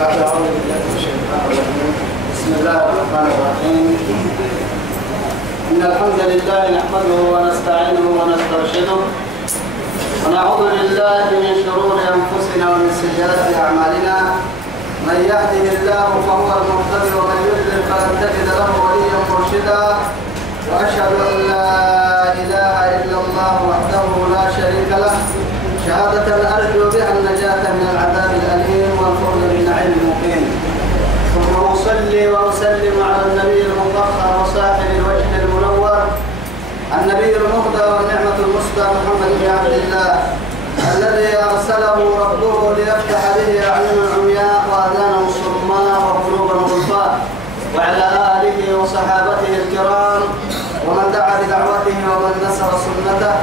بعد أعوذ بالله من الشيطان الرجيم. بسم الله الرحمن الرحيم. إن الحمد لله نحمده ونستعينه ونسترشده ونعوذ بالله من شرور أنفسنا ومن سيئات أعمالنا. من يهده الله فهو المهتدي ومن يضلل فلن تجد له وليا مرشدا. وأشهد أن لا إله إلا الله وحده لا شريك له شهادة أرجو بها النجاة من العذاب الأليم والفوز بالنعيم المقيم. ثم أصلي وأسلم على النبي المطهر وصاحب الوجه المنور النبي المهدى والنعمة المسدى محمد بن عبد الله الذي أرسله ربه ليفتح به أعين العمياء وآذانا الصماء وقلوبا غلفاء، وعلى آله وصحابته الكرام ومن دعا بدعوته ومن نصر سنته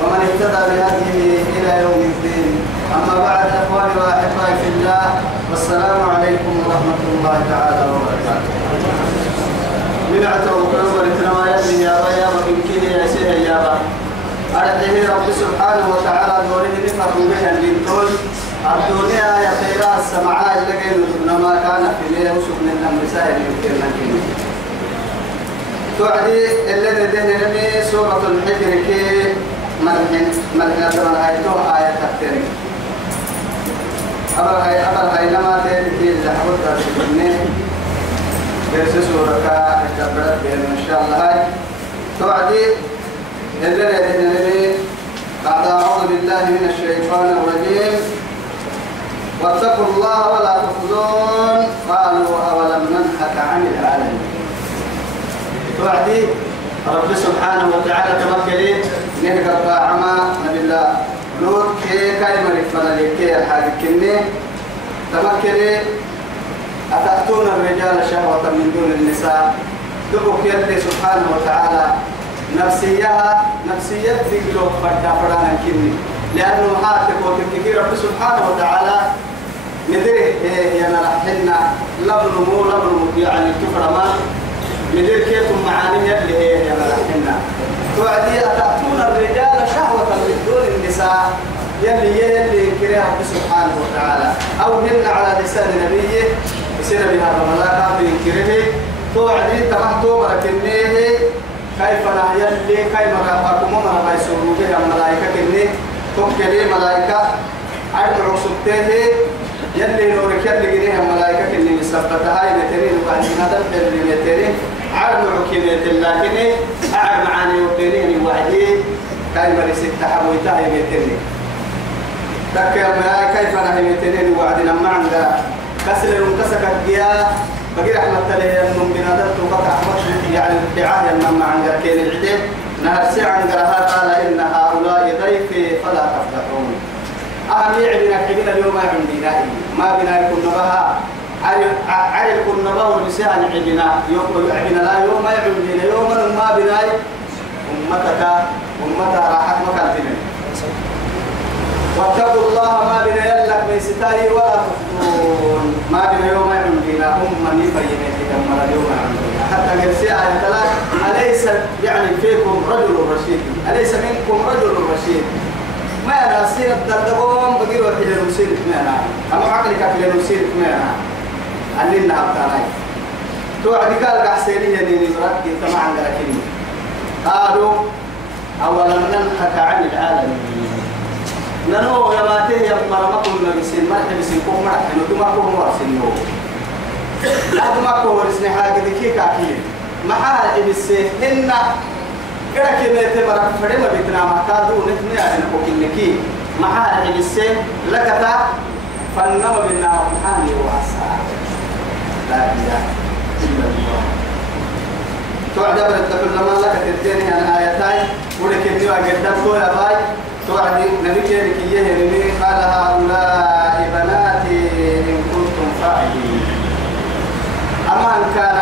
ومن اهتدى بهديه إلى يوم الدين. أما بعد إخواني وأحبائي في الله، والسلام عليكم ورحمة الله تعالى وبركاته. من اعتبر ولتنوى يدي يا بيا وإمكاني يا سيدي يا با أرده رب سبحانه وتعالى دوره نفر بها للدول الدنيا يا خيرا السمعاء لقين ما كان في ليه وسبن الأمر سائل يمكننا كنه توعدي الذي دهن لمي سورة الحجر كي ملحن أدران آيته آية تكتري أبر هاي لما تهدي لحظة تشكرني بيرسي سورة كتبرت بين إن شاء الله هاي توعدي الذي دهن لمي بعد أعوذ بالله من الشيطان الرجيم. واتقوا الله ولا تخزون قالوا أولم ننهك عن العالمين. توعدي رب سبحانه وتعالى تمكلي نهجر عما نبي الله لوط كي مريك فنالي كي الحاج كني تمكلي أتأتون الرجال شهوة من دون النساء دبك يدي سبحانه وتعالى نفسية ذكره فردافرانا كني لأنه حاتك وتككي رب سبحانه وتعالى ندري ينرحلنا لبنمو يعني كفرما مدير كيف معاني اللي هي يا ملحنا توعدي أتأتون الرجال شهوة من دون النساء يلي كريه رب سبحانه وتعالى أو هن على لسان نبيه يصير بهذا الملاك بينكره توعدي تمحتو بركنيه كيف يلي كيف رأيكم وما بيسروا بها الملائكة كني تبكلي ملائكة عدم عصبته يلي نورك يلي جريها الملائكة كني بسبتها يمترين وبعد هذا اللي يمترين عالم عكيمة لكن أعلم معاني وقينين وعدي كلمة لست حبويتها يمتني تكير كيف أنا يمتنين وعدنا ما عندها كسر المكسك الجياء بقي رحمة الله من بنادت وقطع مش يعني الدعاء ما عندها كين العدل نهر ساعة عندها قال إن هؤلاء ضيفي فلا تفتحون أهم يعبنا حبنا اليوم عندنا ما بنا يكون بها عرف كنا باول بسان عبنا يوم يعبنا لا يوم ما يعبنا يوم ما بناي أمتها راحت مكانتنا. واتقوا الله ما بنا يلك من ستاري ولا تخطون ما بنا يوم يعبنا من يفينك كما اليوم عندنا حتى قرسي آية ثلاث أليس يعني فيكم رجل رشيد أليس منكم رجل رشيد ما أنا سير الدردقون بقير وحيد المسير ما أنا أما عقلك في المسير ما أنا أننا أبطاناي توعد قال قحسيني يديني برد انت ما عندنا كلمة قالوا أولا ننهك عن العالمين ننو يا ماتيه يا مرمكم نبسين ما تبسين كوم مرحن وتما كوم ورسين نو لا تما كوم ورسين حاجة ذكي كاكيل ما حاجة بسين إن كذا كده تبرك فريمة بتنا ما كادو نتني على نكوكينكي ما حاجة بسين لكتا فنما بنا محاني واسع لا إله إلا الله. توعد برد لما لك تديني عن آياتين ولكن دوا قدام كل باي توعد نبي كيرك يهرني قال هؤلاء بناتي إن كنتم فاعلين. أما إن كان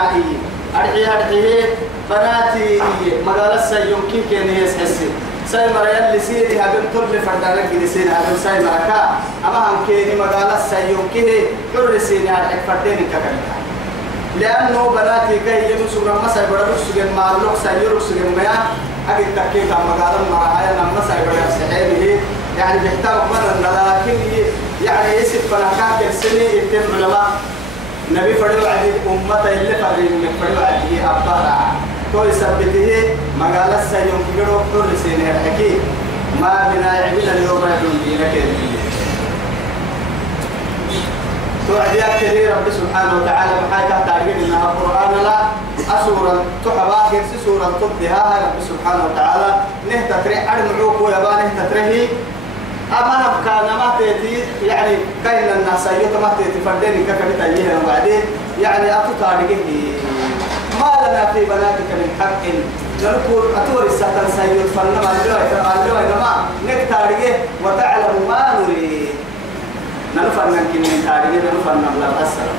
أرحيه بناتي مقالة يمكن كان يسحسي سايمر يلي سيدي هذا كل فردانك دي سين هذا سايمر كا أما هم كيني مقالة يمكن كل سين هذا فردانك كذا لأنه بناتي كي يمسوا لما سايبر رسول ما لوك ساير رسول ما أكيد تكيك عم مقالة مرة لما سايبر سحيله يعني بيحتاج مرة لكن يعني يسيب فنكاك السنة يتم علماء نبي فريو عدي أمة اللي فريو من فريو عدي أبارا تو يثبته مقال السيوم كيرو كل سنة الحكي ما بنا يعمل اليوم يدون دينك توعدي أكثر رب سبحانه وتعالى بحاجة تعرفين إنها القرآن لا أسورا تحبا كرسي سورا تبدها رب سبحانه وتعالى نهتتري أرمعوك ويبا نهتتريه أما نبكى ما تيتي يعني كاين الناس أيوة ما تيتي فرديني ككبت أيها وبعدين يعني أتطارقه ما لنا في بناتك من حق نقول أتور الساتن سيد فنما اللوي نما نكتارقه وتعلم ما نريد نفرنا كمين تاريخ نفرنا لا أسر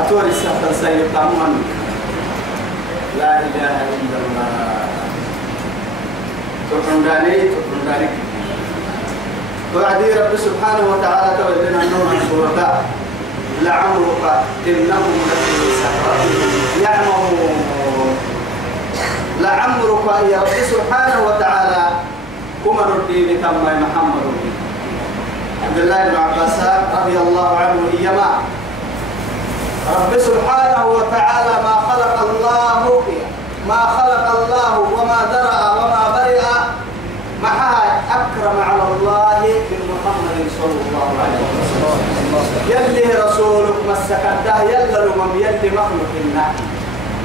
أتوري السفر سيقامون لا إله إلا الله تقنداني وعدي رب سبحانه وتعالى تولنا النور سورة لعمرك إنهم لفي سكرتهم يعمهون لعمرك يا رب سبحانه وتعالى كما نردي بكم محمد عبد الله بن عباس رضي الله عنه إيما رب سبحانه وتعالى ما خلق الله وما درأ وما برئ معها أكرم على الله من محمد صلى الله عليه وسلم يلي رسولك مسكته يلا لمم يلي مخلوق النعم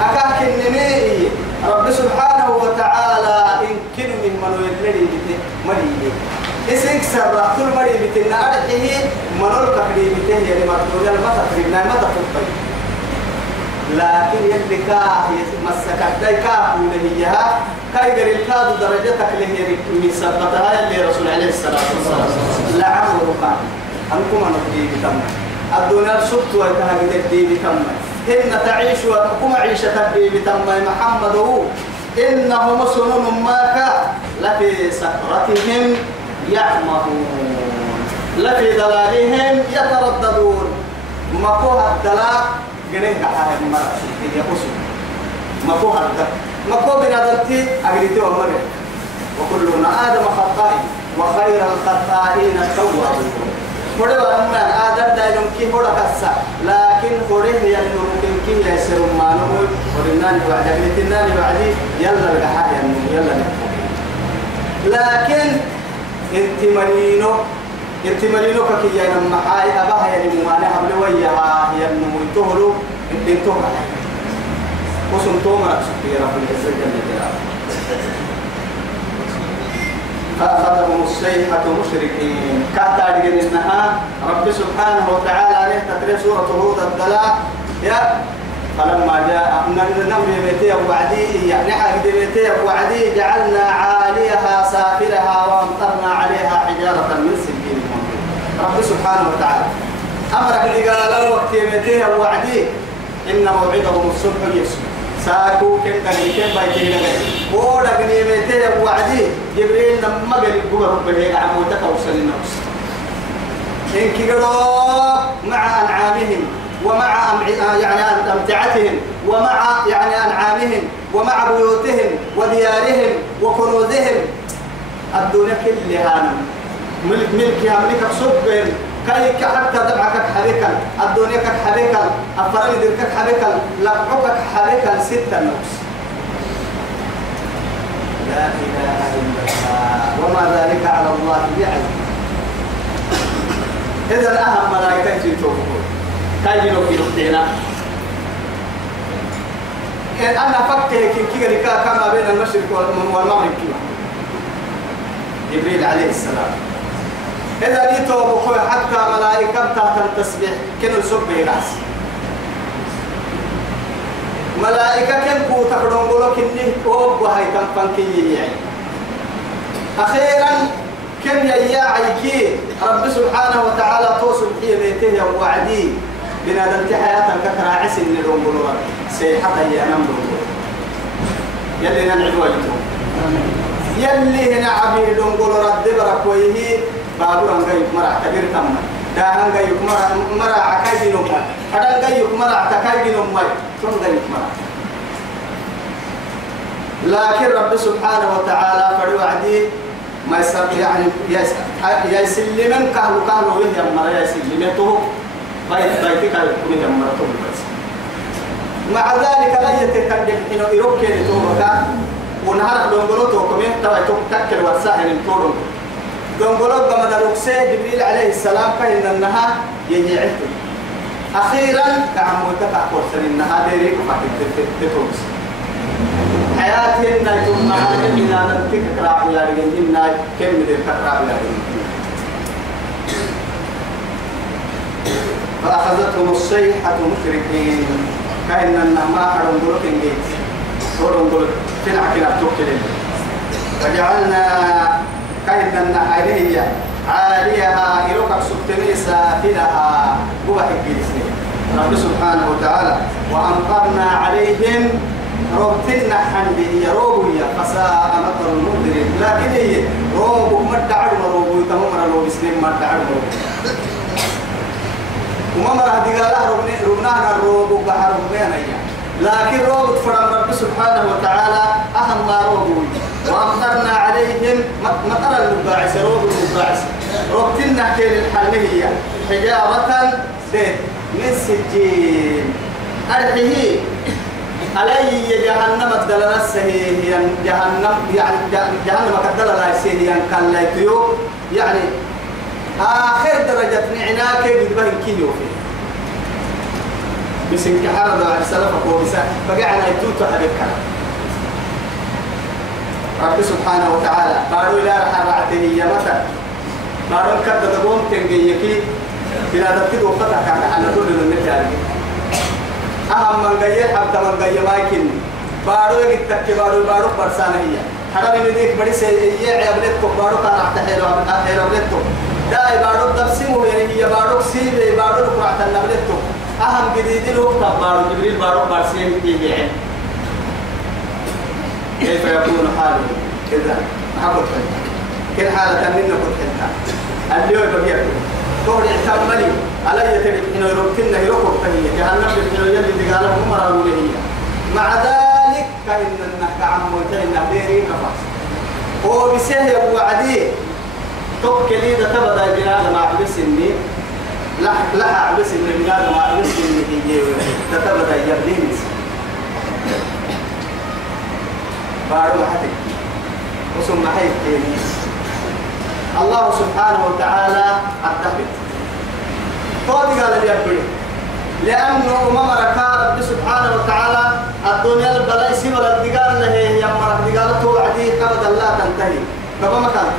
أكاك النميئي رب سبحانه وتعالى إن كن من يلي مريء إسيك سرع كل مريء بتنا أرحيه منول كحري بته يعني مرتوجا ما تقريبنا ما تقطع لكن يلي كاه مسكت داي كاه ولهيها كاي غير الكاد درجتك اللي هي من سبتها اللي رسول عليه الصلاة والسلام لا عمرك أنكم نقدي بتم الدنيا سبت وتهجد بتم إن تعيش وتقوم عيشة بتم محمد إنهم سنن ماك لفي سكرتهم يعمهون لفي ضلالهم يترددون مكوها الدلاء جنين كحاهم مرة هي أسر مكوها الدلاء مكوه بنادلتي أجريتي ومرة وكلنا آدم خطاء وخير الخطائين التوابون فدوا أما آدم دا يمكن فدا كسا لكن فده يمكن يسير ما نقول فدناني وعدي يلا الجحا يلا لكن انت مرينو كي ينم محاي أباها ينموانا قبل وياها ينمو يتهلو انتو محاي وسم تومر سبحانه رب العزة جل جلاله فأخذهم الصيحة مشركين كاتارجن إنها رب سبحانه وتعالى له تدري سورة هود الدلاء يا فلما جاء نمر بيتي وعدي يعني حق بيتي وعدي جعلنا عاليها سافلها وامطرنا عليها حجارة من سجيل رب سبحانه وتعالى أمرك اللي قال الوقت بيتي وعدي إن موعدهم الصبح يسوع ساكو كن كن بايتي لغاي بودا غنيمتي وعدي جبريل لما قال بوغا ربه عمودك وصل النفس إن كيرو مع أنعامهم ومع يعني أمتعتهم ومع يعني أنعامهم ومع بيوتهم وديارهم وكنوزهم الدنيا كلها ملكها ملك صبر كاي حتى دمعك حريكا الدنيا كحريكا الفرد درك حريكا لقعك حريكا ستة نفس لا إله إلا الله وما ذلك على الله بعزيز إذا أهم ملائكة جيتوه كاي جنوك يلقينا أنا فكر كي كما بين المشرق والمغرب كيما جبريل عليه السلام إذا ليتوا بقول حتى ملائكة تحت التسبيح كانوا يسبح راس ملائكة كن كو تقدم قولوا كني أوب وهاي تنفنكي يعني أخيرا كن يا عيكي رب سبحانه وتعالى توصل في بيته وعدي بنادم حياتك كراعس اللي قولوا سيحة يا نمر يلي ننعد وجهه يلي هنا عبيد قولوا رد برك ويه بابور أنجا يكمرع كبير تمام ده أنجا يكمرع عكاي بينهم هذا أنجا يكمرع تكاي بينهم ماي ثم أنجا يكمرع لكن رب سبحانه وتعالى فدوا عدي ما يسر يعني يسلمن كهلو وهي مرة يسلمته بيتك يكون هي مرة بس مع ذلك لا يتكلم إنه يروك لتوبك ونهار دونغولوتو كمين توا تكل ورساهن التورم دونغولوت بما دروكسي جبريل عليه السلام كأن النهار ينعته أخيرا كعمودك أقول النهار ديريك فاتك تتوبس حياتنا ثم عالمنا ننتك كراب يا رجلنا كم من كراب يا رجلنا فأخذتهم الصيحة مشركين كأن النهار حرم دولك إنجيز حرم دولك تنعكنا بتوكل فجعلنا كأن النهار هي عاليها إلوك سبتني سافلها قبح الجيزين رب سبحانه وتعالى وأمطرنا عليهم روبتنا حندي يا روبيا فساء مطر المنذرين لكن هي روب مد عرم روب تمام روب سليم مد عرم وما مرة دجالة ربنا الروب بحر بيننا لكن روب فرم رب سبحانه وتعالى أهم ما روب وأمطرنا عليهم مطر المباعث روب المباعث روبتنا كين الحلية حجارة من سجين أرحيه علي جهنم الدلال السهي جهنم يعني جهنم كدل لا السهي كان لا يتيو يعني آخر درجة نعناك يجبهن كيلو فيه بس إنك حرد على السلف وبسا فقعنا يتوتو حبيبك رب سبحانه وتعالى قالوا لا رح رعته هي متى قالوا كدد قوم تنجيكي بنادم كده وفتح عن كل المثال أهم من جاي حتى من جاي ما يمكن بارو يكتك بارو برسانة هي حرام يديك بدي سيء عبلتك بارو كان أحتاج عبلتك داي بارو تبسمه يعني هي بارو سيد بارو كرعت النبلتك أهم جديد له بارو جبريل بارو برسين يجي كيف يكون حاله إذا حبط كل حالة منا كنت حتى اليوم بيأكل كون اعتملي على يترك إنه يركنا يركض فهي جهنم بالحلو يلي دجاله مرة هي مع ذلك كأن النحك عم وتين نبيري كفاس هو بسهل أبو عدي توكلي ده تبدا بنادم عبس إني لا عبس إني بنادم عبس إني هي ده تبدا يبدين بارو حتى وسم حيث الله سبحانه وتعالى التهبط طول قال لي أبدي لأنه أمم ركاب سبحانه وتعالى الدنيا البلاء سيبر الدجال له يمر الدجال توعدي قبل الله تنتهي كما مكان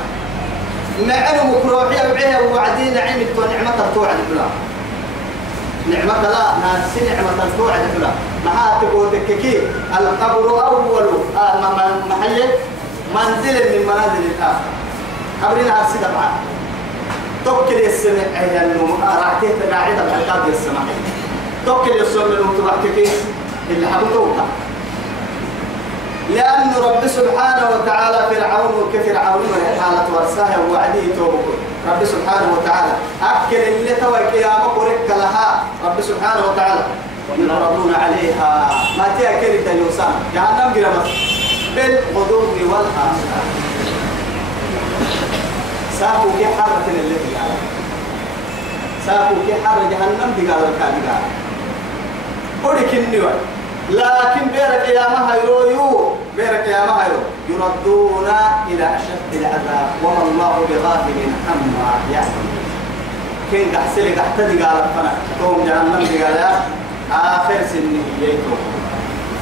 نعلم مكروحية بعيها ووعدي نعيم نعمة توعد بلا نعمة لا ناس نعمة توعد بلا ما تقول تككي القبر أول محل منزل من منازل الآخر قبرنا هالسيدة بعد توكل السمع أي أنه راحتي تقاعدة بالقاضي السمع توكل السمع أنه تبعتك اللي حبطوها لأن رب سبحانه وتعالى فرعون وكفرعون حالة ورساها وعديه توبكم رب سبحانه وتعالى أكل اللي توك يا مقرك لها رب سبحانه وتعالى يعرضون عليها ما تأكل الدنيوسان جهنم قرمت بالغدو والآصال ساقوا كي حرة اللي قال ساقوا كي حرة جهنم دي قال الكادي قال قولك النوى لكن بيرك يا مهيرو بيرك يا مهيرو يردون إلى أشد العذاب وما الله بغافل عما يعمل كين قحسلي قحتدي قال فنا توم جهنم دي قال آخر سنه ييتو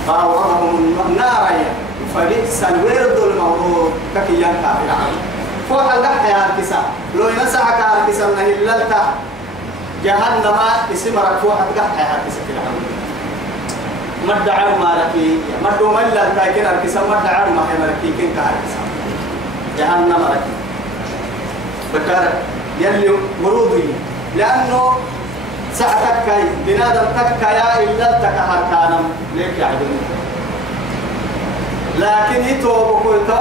فأورهم النار فبئس الورد المورود ككيان كافر عنه فوق القحة يا الكسا لو ينسعك على الكسا من هلالتا جهنم اسم ركوحة قحة يا الكسا في العالم مد عرم ركي مد ملا تاكين الكسا مد عرم ركي كين كالكسا جهنم ركي فكار يلي ورودي لأنه ساعتك كاي بنادم تكا يا إلا تكهر كانم ليك يعدني لكن يتوبوا كل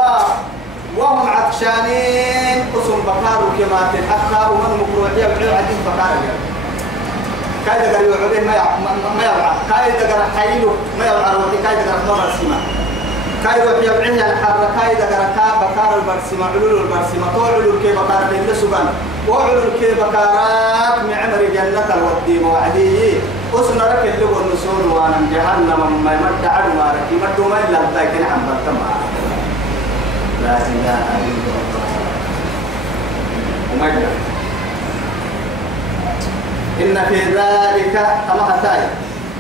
وهم عطشانين قسم بكارو كما تنحكى ومن مكروحية وعيو عديد بكارو كايدا قال يوعده ما يوعى كايدا قال حيلو ما يوعى روحي كايدا قال مرة سيما كايرو يبعين الحركاي دكركا بكار البرسمة علول البرسمة طول علول كي بكار بين سجان وعلول كي بكارات معمر جنة الودي موعدي أسنا رك اللي هو النسون وانا جهنم ما يمد عدو ما رك يمد ما إلا لكن عم بتما لا إله إلا الله ومجد إن في ذلك كما هتاي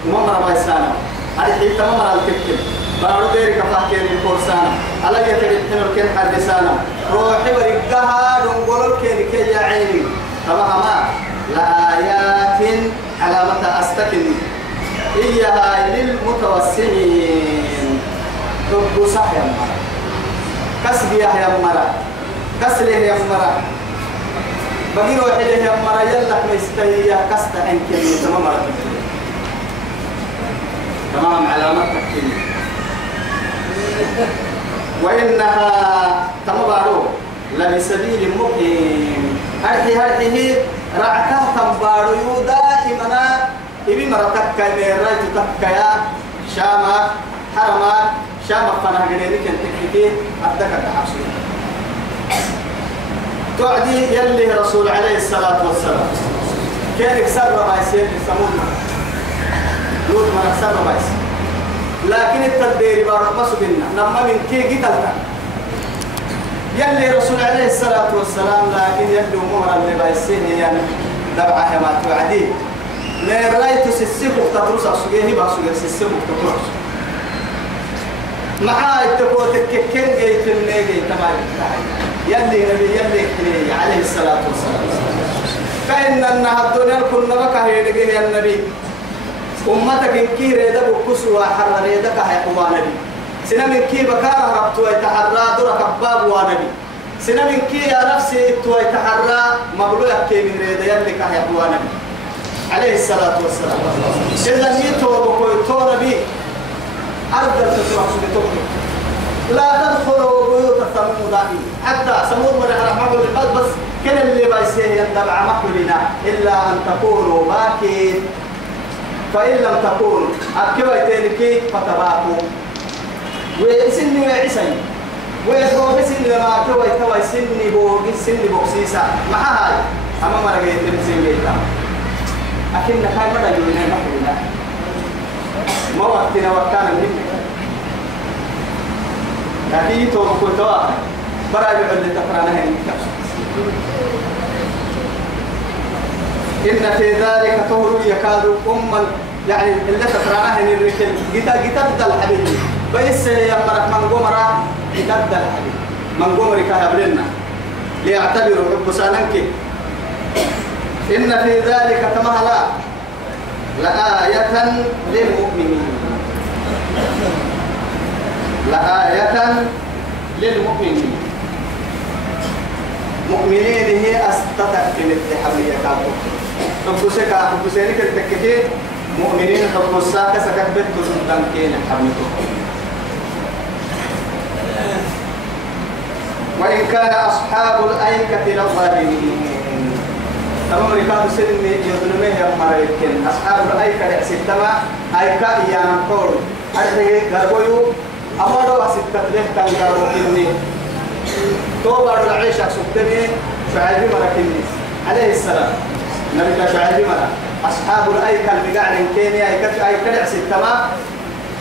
ومر بيسانا هذه حتى مر التكتب بارو ديرك فاكين الكورسان على يتبتن الكن حدثانا روحي ورقها دنقول الكن كي يا عيني طبعا لآيات علامة أستكن إياها للمتوسمين تبقى صح يا مرا كسبيه يا مرا كسله يا مرا بقي روحي يا مرا يلا مستهيا كستعين كلمة تمام مرا تمام علامة تكتب وإنها تمبارو لبسبيل مقيم هذه رعته تنبارو دائما إبي مرتك كميراي تتكيا شامك حرمك شامك فانا قديني كنت تكتي أبدك التحصيل تعدي يلي رسول عليه الصلاة والسلام كان يكسر ربايسين يسمونه لود ما يكسر ربايسين لكن التدبير بارك ما سبنا نما من كي قتلنا يلي رسول عليه الصلاة والسلام لكن يلي مهر اللي بايسين يعني دبعها ما توعدي لا رايت سسيبك تدرس أسويه باسويه سسيبك تدرس معاه التقوى تككين جيت النيجي تمام يلي نبي يلي كني عليه الصلاة والسلام كأن الدنيا كنا بكه يا النبي أمتك إن كي ريدا بكسوا حر ريدا كهيقوا نبي سنا من كي بكار ربطوا يتحرى درك باب ونبي سنا من كي يا نفسي تو يتحرى مبلوغ كي من ريدا يلي كهيقوا نبي عليه الصلاة والسلام إذا نيتو بكوي تو نبي أرض تسمع سبتوك لا تدخلوا بيوت الثمود حتى ثمود من رحمه الله بس كل اللي بايسيه يندبع مقبلنا إلا أن تكونوا باكين فإن لم تكونوا أكبر تلكي فتباكوا وسني وعسي ويسوي سني لما كوي توي سني بوغي سني بوكسيسا مع هاي أما ما رجعت تمسين بيتا أكيد نحاول ما نجينا مقبلنا ما وقتنا وقتنا منك لكن تو كنتوا براي اللي تقرانا هنا إن في ذلك طهر يكاد يعني اللي تقرانا هنا الركل جتاد الحبيب بس يا مرك من قمرة جتاد الحبيب من قمر كهبلنا ليعتبروا حب سانك إن في ذلك تمهلا لآية للمؤمنين لآية للمؤمنين مؤمنين هي أستطاع في الاتحامية كابو حبسينك التكتير مؤمنين حبساك سكبت تنكين حبيتو وإن كان أصحاب الأيكة لظالمين تمام ركاب سن يظلمه يا مريكين أصحاب الأيكة لأسيتما أيكة إيانا قول أرحيه غربيو أمرو أسيتك له تنقروا كني توبر العيشة سبتني شعيب مركني عليه السلام نبي شعيب مرك أصحاب الأيكة المقاعد كيني أيكة لأسيتما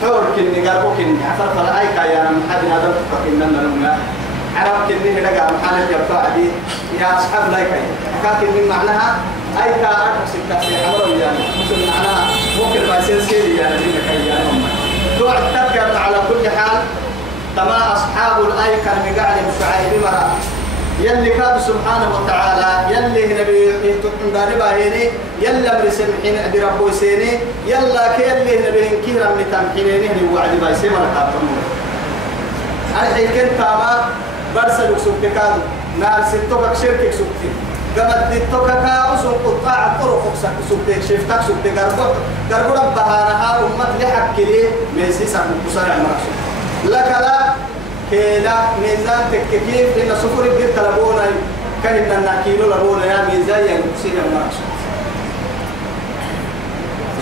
حور كني غربو كني عفر فالأيكة يا محد هذا فكنا نلومنا عرب كني هذا محل يرفع دي يا أصحاب الأيكة لكن من معناها أيكة أربع ستة في عمرو يعني مثل معناها ممكن ما يصير سيري يعني من كيانهم توعد تذكر على كل حال تما أصحاب الأيكة المقاعد شعيب مرة يلي كاد سبحانه وتعالى يلي نبي تقنداني باهيني يلا مرسم حين أدي ربو سيني يلا كيلي نبي كيرا من تمحينيني هني وعد بايسي مرة كاتمون أنا كنت تاما برسلك سبتكاد نار ستوكك شركك سبتك قمت ديتوكك أسن قطاع الطرق سبتك شفتك سبتك قربو ربها نهار أمت لحك لي ميسيسك مكسر مرسل لك لا كيلا ميزان تككيف إن سفر الجد لبونا كهن الناكيلو لبونا يا ميزان ينقصين المرسل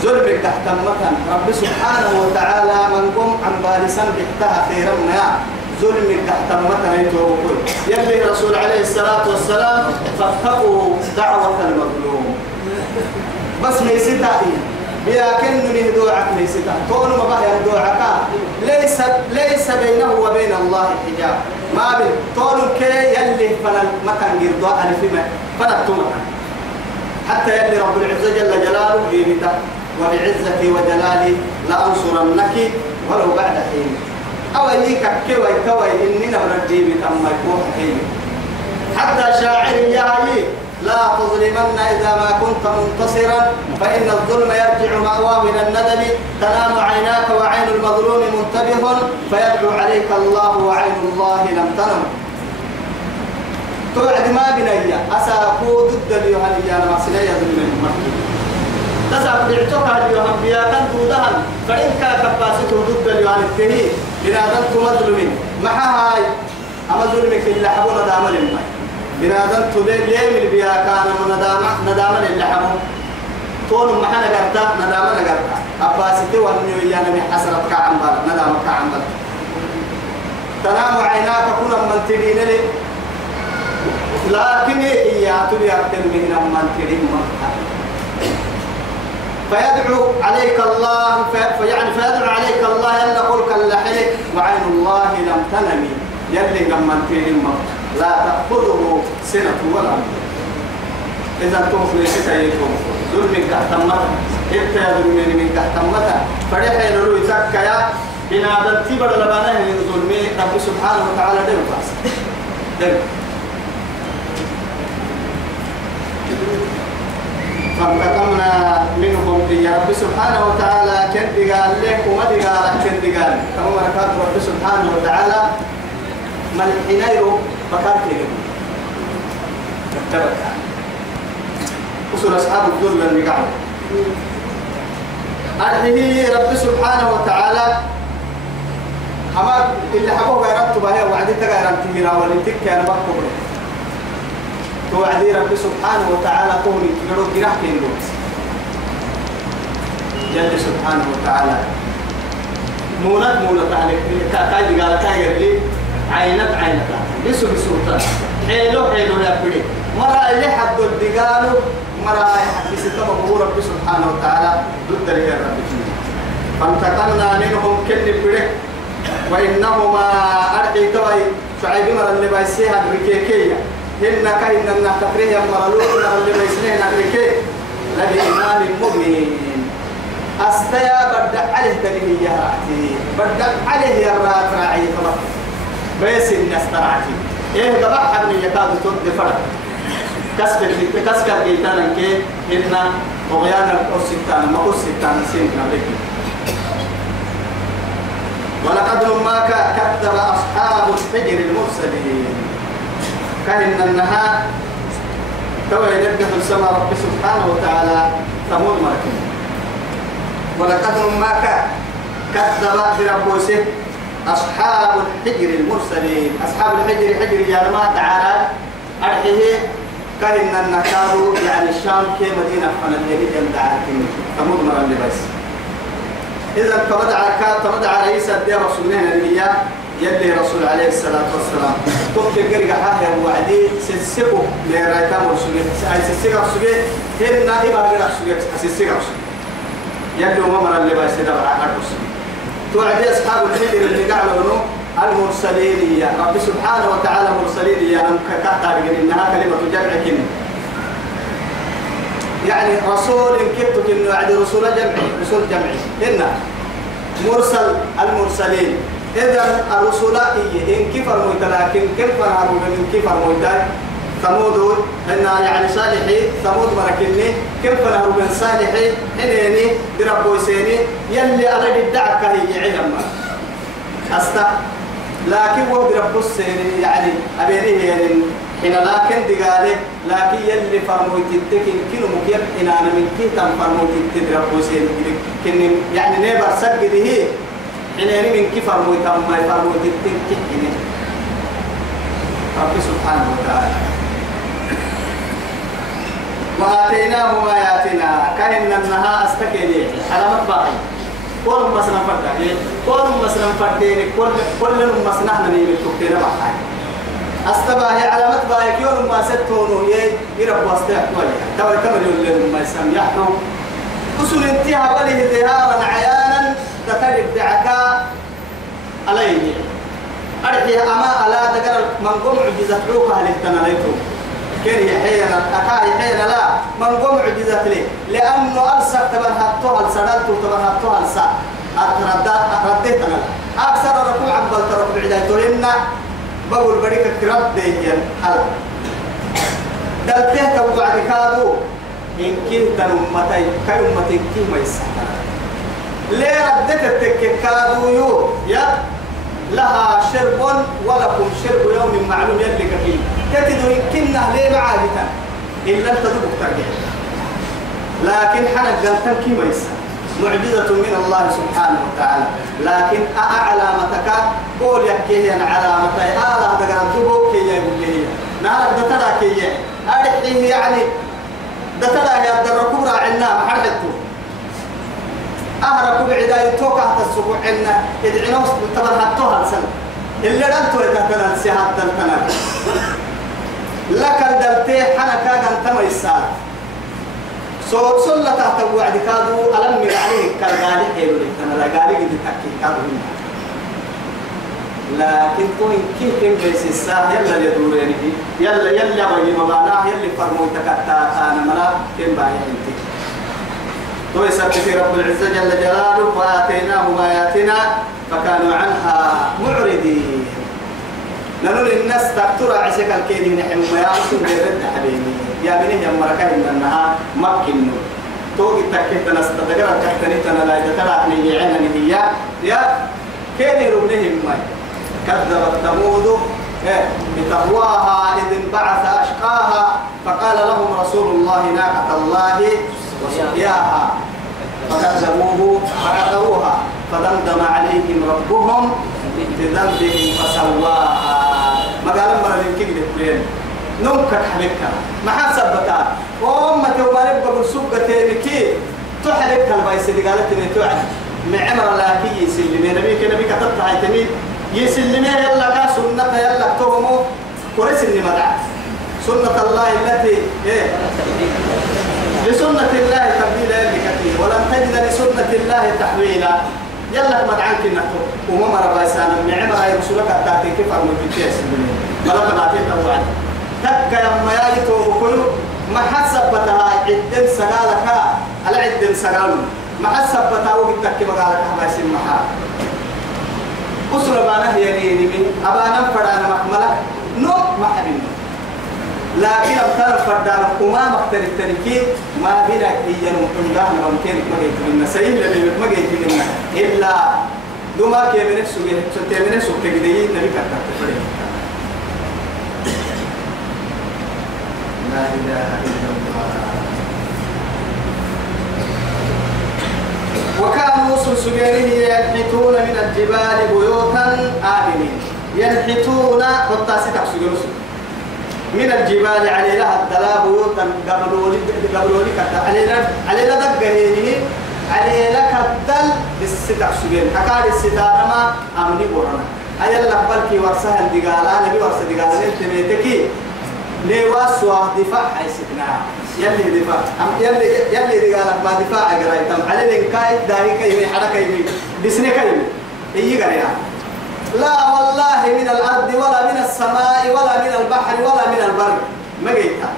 ظلم تحت مكان رب سبحانه وتعالى من قم عن بارسا بحتها خيرا ما ظلم تحت مكان يتوقف يلي رسول عليه الصلاة والسلام فاتقوا دعوة المظلوم بس ميسيتاي لكن من دعاء ميسيتا كون ما بها دعاء ليس بينه وبين الله حجاب ما بين طول كي يلي فن مكان يرضى ألف ما فنكتم حتى يلي رب العزة جل جلاله يبتا وبعزتي وجلالي لأنصرنك ولو بعد حين أو يليك كوي كوي إننا نرجي بتم يكون حين حتى شاعر ياهي لا تظلمن إذا ما كنت منتصرا فإن الظلم يرجع مأواه إلى الندم تنام عيناك وعين المظلوم منتبه فيدعو عليك الله وعين الله لم تنم توعد ما بنيا أساكو ضد اليوهانية أنا مسلية ظلم المكي تسعب بعتوك اليوهان بياكا دودها فإن كان كباسته ضد اليوهان التهي بنادم مظلمين محا هاي أما ظلمك إلا حبونا دامل الماء بنادم تدين ليه البيا كان ندامة للحمو طول ما حنا قرتا ندامة قرتا أباسيتي وأنيو إيانا من حسرة كعمبال ندامة كعمبال تنام عيناك كنا من تدين لي لكن إياه تبي أكتن من تدين فيدعو عليك الله فيدعو عليك الله أن قولك اللحلك وعين الله لم تنمي يلي من تدين لا تأخذه سنة ولا إذا توفي ستايكم ظلمك تحتمتا إبتا ظلمين من تحتمتا فريحة يلو يتكا يا بنادم تبر لبانه من ظلمي رب سبحانه وتعالى دم فاس دم فانتقمنا منهم يا رب سبحانه وتعالى كن قال لك وما قال كن قال كما مركات رب سبحانه وتعالى من حينيرو فكان كده تبت أصول أصحاب الذل اللي قاعد أرحيه رب سبحانه وتعالى أما اللي حبوه غيرت بها وعدتك غيرت تهيرا ولتك أنا بكبر توعدي رب سبحانه وتعالى قولي تقولوا جراح كيندو جل سبحانه وتعالى مولد عليك كاي قال كاي لي عينك بسو بسوطان حيلو يا بني مرة اللي حد الدقالو مرة يحكي ستبقى رب سبحانه وتعالى ضد لي رب فانتقلنا منهم كل بني وإنهما أرحي توي شعيب مرة اللي بيسيها الركيكية هن كاين أن تقريه مرلوك اللي بيسيها الركيك لبإيمان مبين أستيا بدأ عليه تليه يا رأتي بدأ عليه يا رأت راعي طبعا بس الناس ترعتي إيه قبح حبني يكاد تود فرق كسكر جيتانا كي هنا وغيانا الأسيتان ما أسيتان سيننا بك ولقد لما كذب أصحاب الحجر المرسلين كهن النهار توي نبقى السماء رب سبحانه وتعالى ثمود مركب ولقد لما كذب بربوسه أصحاب الحجر المرسلين أصحاب الحجر حجر يا ما تعالى أرحيه كهن النكار يعني الشام كي مدينة فناليري جنب عاركين تمود مرة اللي بس إذا تمدع رئيس الدين رسولنا النبيا يلي رسول عليه الصلاة والسلام تبقى قرقة حاجة وعدي سلسكو لرايتام رسولين أي سلسكة رسولين هي نائبة غير رسولين سلسكة رسولين يلي ومرة اللي بس ده على رسولين توعدي أصحاب الحجر اللي قالوا المرسلين يا رب سبحانه وتعالى مرسلين يا كتاب إنها كلمة جمع كلمة يعني رسول كتب إنه يعني رسول جمعي هنا مرسل المرسلين إذا الرسول إن كفر مويت لكن كيف نعرف من كفر مويت ثمود إن يعني صالحي ثمود مركني كيف نعرف من صالحي إنني دربوا سيني يلي على الدعك هي علم أستا لكن هو دربوا سيني يعني أبيني يعني حين لكن دقالي لكن يلي فرمويت التكين كنو مكيب إن أنا من كيتم فرمويت دربوا سيني كن يعني نيبر سجده حين من كفر مويتم ما يفرمويت التكين رب سبحانه وتعالى وآتيناهم آياتنا كأن النها استكيني علامة باقي كل مسنا فردين كل مسنا فردين كل مسنا من يمتوكين بحاجة استباهي علامة باقي يوم ما ستونه يرب واستيح وليها تبا كمل يقول ما يسميحه أصل انتهى بله ظهارا عيانا تترك دعكا عليه أرحي أما ألا تقرأ من قم عجزت عوقها للتناليتو كان يحيينا أكاي يحيينا لا من قم عجزت لي لأنه ألسك تبنهتوها السدلت تبنهتوها السا أرديتنا أكثر ركوع عن بلترك بعدايتهن بقول بريك كرب ديهن هلا دلته توقع كادو إن كنت أمتي كأمتي كيما يسحنا ليه ردت التككادو يا لها شرب ولكم شرب يوم معلوم يلي كفيل تجدوا يمكننا ليه معادتا إلا أنت تدبك ترجع لكن حنا قلتن كيما يسحنا معجزة من الله سبحانه وتعالى لكن علامتك قول يحكي أنا علامتي هذا تقرأ كي يقول لي نعرف دترا كي أرحيه يعني دترا يا دركم راعنا محرته أهركم عداية توقع السبوع عنا إدعينوس تبرهتوها السنة اللي رأيتوا يتكلم سيحات تنتنا لك الدلتي حنكا قنتم الساعة صوت صلى تحت وعد كادو ألم من عليه كالغالي حلو لك أنا لا غالي قد تحكي كادو لكن كون كيف بيس الساعة يلا يدور يعني يلا بيجي مبانا يلا فرموا تكتا أنا ملا كم باي أنت ويسبح رب العزة جل جلاله وآتيناهم آياتنا فكانوا عنها معرضين نقول الناس تكتر عشق الكيدين نحن ما يعرفون جرد حبيبي يا بني يا مركا إنها مكنو توقي تكتنا استدقر تحتني تنا لا يتلعني يعنا هي يا كيني ربنهم ما كذبت ثمود بتقواها إذ انبعث أشقاها فقال لهم رسول الله ناقة الله وسقياها فكذبوه فعقروها فدمدم عليهم ربهم بذنبهم فسواها ما قال مرة من كده كلين نمكك حبيبك ما حسبتها وأمة ومالك بقول سبقة كي تحرك البايس اللي قالت لي توعد معمر لاكي يسلمي نبي كتبت هاي تمي يسلمي يلا كا سنة يلا تهمو كرس اللي مدع سنة الله التي لسنة الله تبديلا يلي كثير ولن تجد لسنة الله تحويلا يلا مدعانك نحو وما مر بايسانا معمر هاي رسولك التاتي كيف المجتيا سلمي بلا تبعتين توعد تك يما يايتو وكلو ما حسبتها عدن سقالك على عدن سقالو ما حسبتها وقتك مقالك حبايسين محا أسرة بانا هي نيني أبانا فرانا مكملة نو ما حبيني لكن أبتر فردان وما مختلف تركي ما بينا هي نمحنجاه ممكن ما جيت منا سيد لبي ما جيت منا إلا دوما كي من السوق ستة من السوق تجدي نبي كتر تفرق لا إله إلا الله وكانوا سجاره ينحتون من الجبال بيوتا آمنين ينحتون والتاسي تحسجون من الجبال على لها الدلا بيوتا قبلولي كتا على لا دقهينه على لك الدل بالستة سجين أكاد الستارة ما أمني بورنا أي الله بالكي ورسها الدجالا نبي ورسها الدجالا تميتكي لواسوا دفاع حيثنا يلي دفاع يلي رجالك ما دفاع قريتم على الإنكاي داهي كيمي حركة يمي بسنة كيمي إيه قريها لا والله من الأرض ولا من السماء ولا من البحر ولا من البر ما جيتها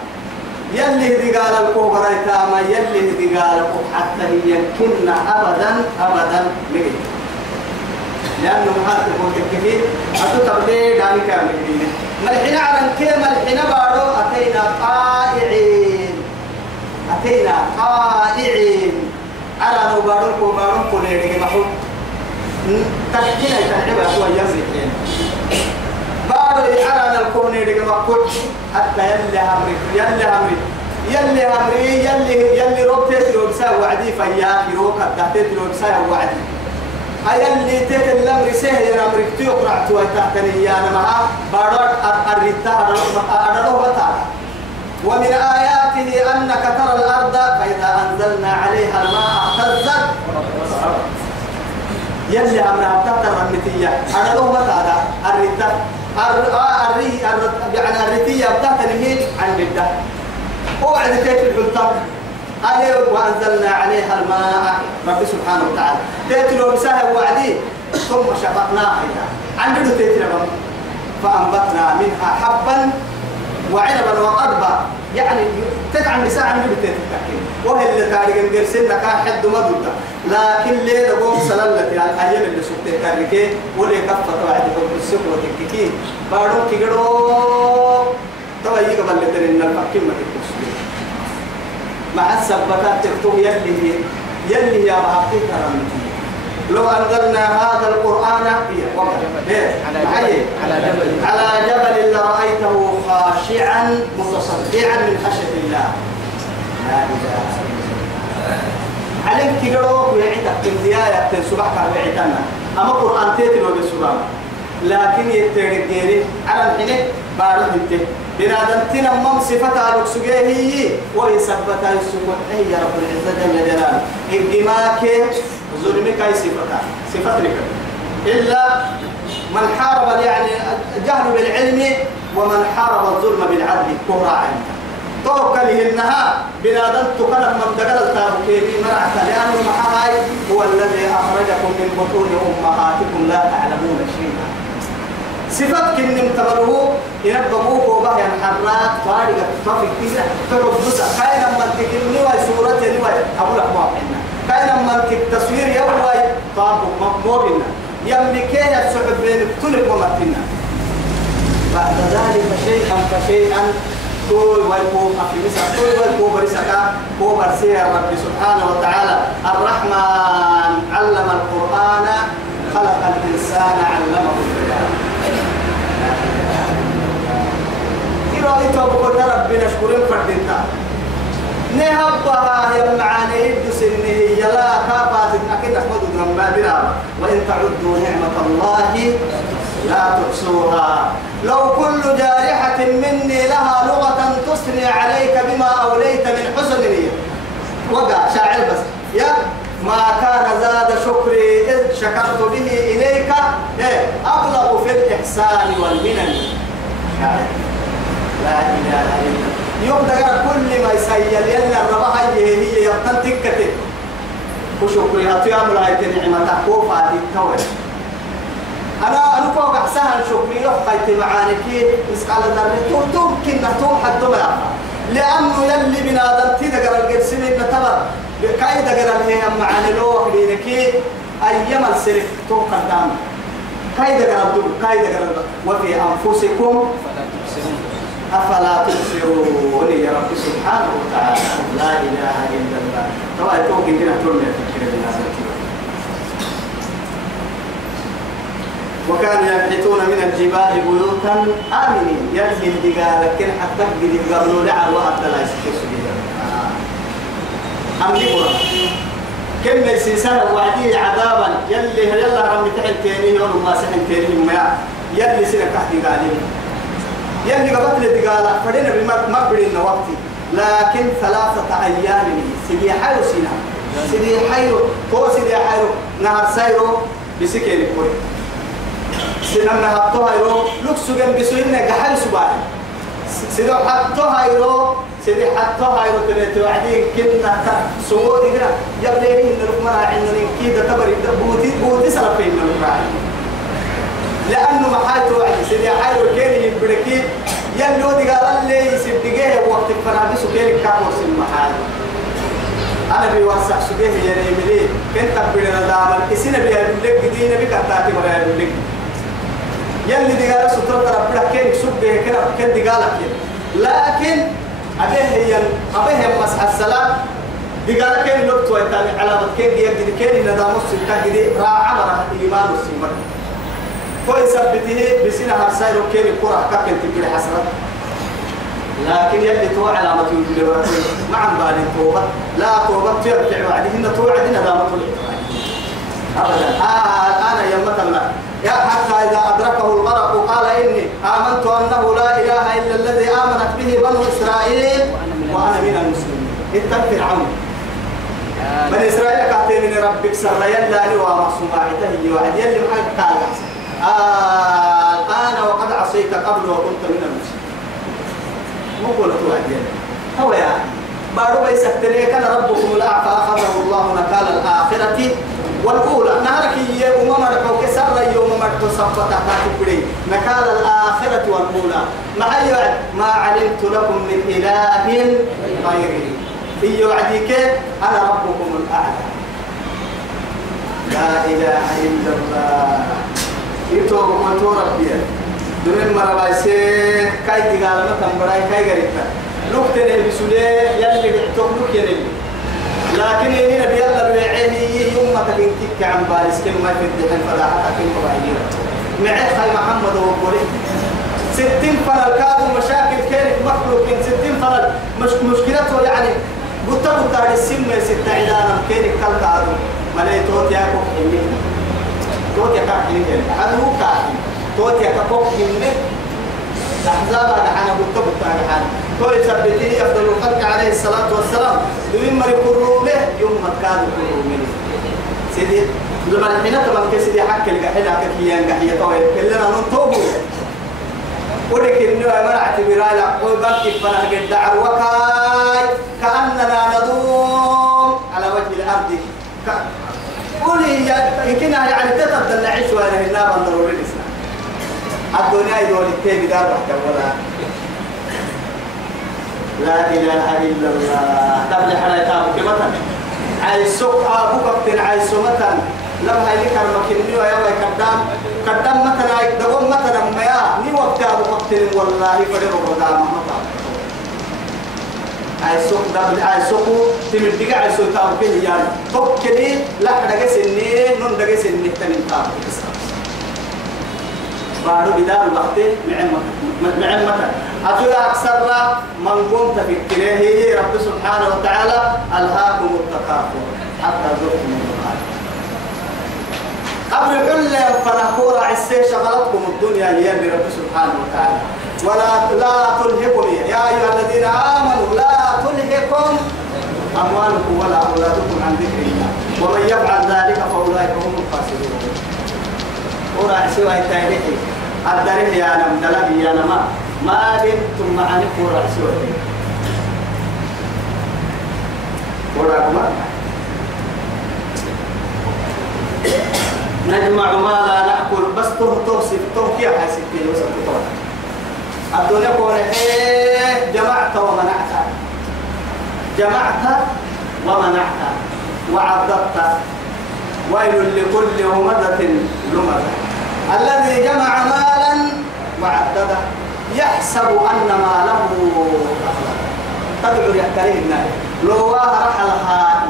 يلي رجالك قريتها ما يلي رجالك حتى يمكننا أبدا ما جيتها لأنه هذا هو كيف أتوقع داني كامل ملحنا على كيم ملحنا بارو أتينا قائعين على نبارو كليري محو تحكينا تحبها هو يزيد بارو على الكونيري محو حتى يلي روبتي روبسا وعدي فيا روكا تحتي روبسا وعدي هاي اللي تتلم رسيه يا أمريكتي يقرأ توي تحتني أنا معها بارد الريتا أنا بتاع ومن آيات آياته أنك ترى الأرض فإذا أنزلنا عليها الماء اهتزت يلي أمرها بتاعت الرمتية أنا لو بتاعت الردة يعني الرتية بتاعت الهيل عن الردة وبعد كيف الحلطة عليه وأنزلنا عليها الماء رب سبحانه وتعالى تأتلوا بسهل وعدي ثم شققناها عن ردة تأتلوا فأنبتنا منها حبا وعنبا وقضبا يعني تدعم نساء عن ردة تأتلوا وهي اللي تاريخ انقرسلنا كان حد مدودة لكن ليه دقوم سلالة الأيام اللي سبته كاريكي ولي كفة وعد حب السفر وتككي بارون كيقروا طبعا يقبل لترين الفحكمة الكسبين مع السبتات تكتب يلي يا بحقي كرامتي لو أنزلنا هذا القرآن على جبل لرأيته خاشعا متصدعا من خشية الله لا إله إلا الله عليك تقرأ ويعيدك الزياية تنسبحك على عيتنا أما قرآن تيتلو بالسبام لكن يترقيني على الحين بارد انت بنادم تنمم صفتها لكسجيه هي ويثبتها السكوت هي رب العزة جل جلاله إنجماك ظلمك أي صفة لك إلا من حارب يعني جهل بالعلم ومن حارب الظلم بالعدل كهرا عنه توكله إنها بنادم تكلم من دقل التابكيني مرعك لأنه محاي هو الذي أخرجكم من بطون أمهاتكم لا تعلمون شيئا صفات كن تمره ينبغوك وبهي الحراك فارغة تفك كذا تربص كاين من تكلمني وسورة نواي أقول لك ما حنا كاين من تصوير يوم طابق مقبولنا يملكيه السحب بين طلب ومتنا بعد ذلك شيئا فشيئا طول والكوب في مسا طول والكوب رسكا كوب رسيه رب سبحانه وتعالى الرحمن علم القرآن خلق الإنسان علمه البيان إذا بقول ربنا شكرين فردنا نهبها يا معاني يدسنه يلا كافات أكيد أحمد بن بابنا وإن تعدوا نعمة الله لا تحصوها لو كل جارحة مني لها لغة تثني عليك بما أوليت من حسن نية وقع شاعر بس يا ما كان زاد شكري إذ شكرت به إليك أبلغ في الإحسان والمنن شاعر لا إله إلا الله يوم دقر كل ما يسيل يلا الرباح هي يبطن تكتب وشكرها تيام رأيت نعمة كوفا دي التوى أنا فوق أحسن شكري يحقيت معانك مسقال الدرب تمكن نتوم حد ما لأنه يلي بنادم تدقر القرسين نتبر كاي دقر هي معاني لوح بينك أيام السرق توم قدام كاي دقر الدب كاي دقر وفي أنفسكم أفلا تبصرون يا رب سبحانه وتعالى لا إله إلا الله طبعا توقي كنا تقول فكرة بالناس وكانوا ينحتون من الجبال بيوتا آمنين يلي الدقال كن حتى قد قبلوا لعب وقت لا يسكسوا أملكنا كم السيسان وعدي عذابا يلا رمي تحت تاني وما سحن تاني ما يلي سنة تحت قالين يلي قبل الدقالة فدينا بمقبلين وقتي لكن 3 أيام سيدي حيرو سيدي حيرو نهار سيرو بسكين كوي سننا حطوها يرو لوكسو جنب سوينا جحل سباعي سيدو حطوها يرو تبي توعدين كنا سوودي كنا يبليه إن الركمة عندنا كيدا تبري بوتي سرفين من الركمة لأنه محايت وعدي سيدي حيرو كيني يبركي يلو دي قال لي يسبدقيه وقت فرابي سكيني كامور سن أنا بيوسع سكيه يعني ملي كنت أبدنا دامن إسنا بيهلك دينا بكتاتي ولا يهلك يلي دي قال سترة ربنا كيني سبه كنا كن دي قالك لكن أبيه مسح السلام دي قال كيني لبت ويتاني علامة كيني يجد كيني ندام السلطة دي راعة مرة إيمان السلمة كوي سبته بسنا هرسايرو كيني كرة كاكن تبيل حسرة لكن يلي تو علامة يجري مع بالي توبة لا توبة ترجع وعدهن توعدنا دامة الإطلاق أبدا أنا يمتنا يا حتى إذا أدركه الغرق قال إني آمنت أنه لا إله إلا الذي آمنت به بنو إسرائيل وأنا من اتق فرعون من إسرائيل كاتين من ربك سر يلا وما سمعته وعد يلي محل تعالى الآن وقد عصيت قبل وكنت من المسلمين مو قولت وعد يلي هو يعني بارو بيسكتني كان ربكم الأعفى أخذه الله نكال الآخرة والأولى نهارك يوم مركو كسر يوم مركو صفة تحتكري نكال الآخرة والأولى ما علمت لكم من إله غيري في وعدك أنا ربكم الأعلى لا إله إلا الله يتوب وتو ربي دون مربايسي كاي تقال ما تنبراي كاي غريبا لوكتني بسولي يلي بيعتوك لوك يلي لكن هنا بيلا بيعيني يوم ما تكنتك عن بارس كم ما يفدح الفلاحة كم بعيدين معي خاي محمد وقولي 60 فرد كانوا مشاكل كانت مخلوقين 60 فرد مشكلته يعني قلت على السمة 6 علانا كانت كالكادو ملاي توت ياكو حلي توت ياكو حلي هذا هو كافي توت ياكو حلي أحزاب أنا قلت على حال توي ثبتي أفضل الخلق عليه الصلاة والسلام يوم ما يقولوا له يوم ما كانوا يقولوا مني سيدي لما الحين تبغى كسيدي حق الجحيل كيان جحية توي كلنا ننتوبوا ولكن ما اعتبرها لا وبقي فنا قد دعوكاي كأننا ندوم على وجه الأرض قولي يمكن يعني تتبدل نعيش وأنا هنا بندروا للإسلام الدنيا يدور التاني دار بحث ولا لا إله إلا الله تبلي حلا يتابك مثلا عايزوك أبوك أبتن عايزو مثلا لما هاي لك المكيني ويا قدام مثلا دوم مثلا ما يا ني وقت أبوك أبتن والله فريرو قدام مثلا عايزوك دبل عايزوك تمدك عايزو تابك يعني توكلي لا حدا سني نون دقي سني تنين تابك بارو بدار الوقت معمة أجل أكثر من قمت بكره رب سبحانه وتعالى ألهاكم التكاثر حتى زرتم المقابر قبل كل فنقول عسى شغلتكم الدنيا هي رب سبحانه وتعالى لا تلهكم يا أيها الذين آمنوا لا تلهكم أموالكم ولا أولادكم عن ذكر الله ومن يفعل ذلك فأولئك هم الخاسرون ورا سوى التاريخ الدريه يا نم دلبي يا نما ما بنتم معني ورا سوى ورا ما نجمع ما لا نأكل بس توصف كيف حسيتي وصلت الدنيا كون جمعت ومنعت وعضدت ويل لكل همزة لمزة الذي جمع مالا وعدده يحسب أن ماله تدعو يحتريه النار لو رحلها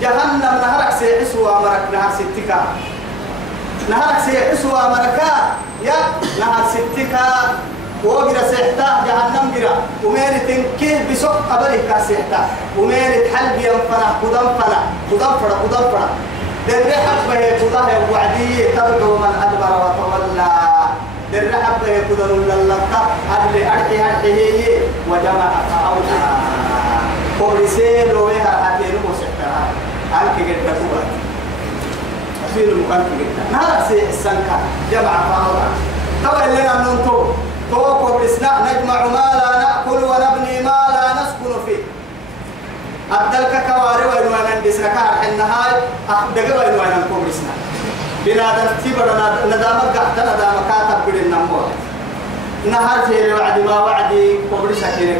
جهنم نهرك سيحسوا أمرك نهر ستكا نهرك سيحسوا أمركا يا نهر ستكا وقرا سيحتا جهنم قرا ومين تنكيه بسوق قبله كاسيحتا ومين تحلب ينفنا قدام فنا در حبه كده وعدي تدعو من أدبر وتولى در حبه كده للقى اللي أرحيه وجمع فأوعى كورسين ويها أتين مسحتها عنك قد تقوى أصير مكانك قد نرسي السنكة جمع فأوعى طبعا لنا ننتو كورسنا نجمع ما لا نأكل ونبني ما لا نسكن فيه أبدلك كواري وينوانا ندسنا كار النهاي أخدق وينوانا كوبرسنا بنادم تبرنا ندامك قحت ندامك كاتب بدل النمور نهار جيري وعد ما وعدي كوبرسكيني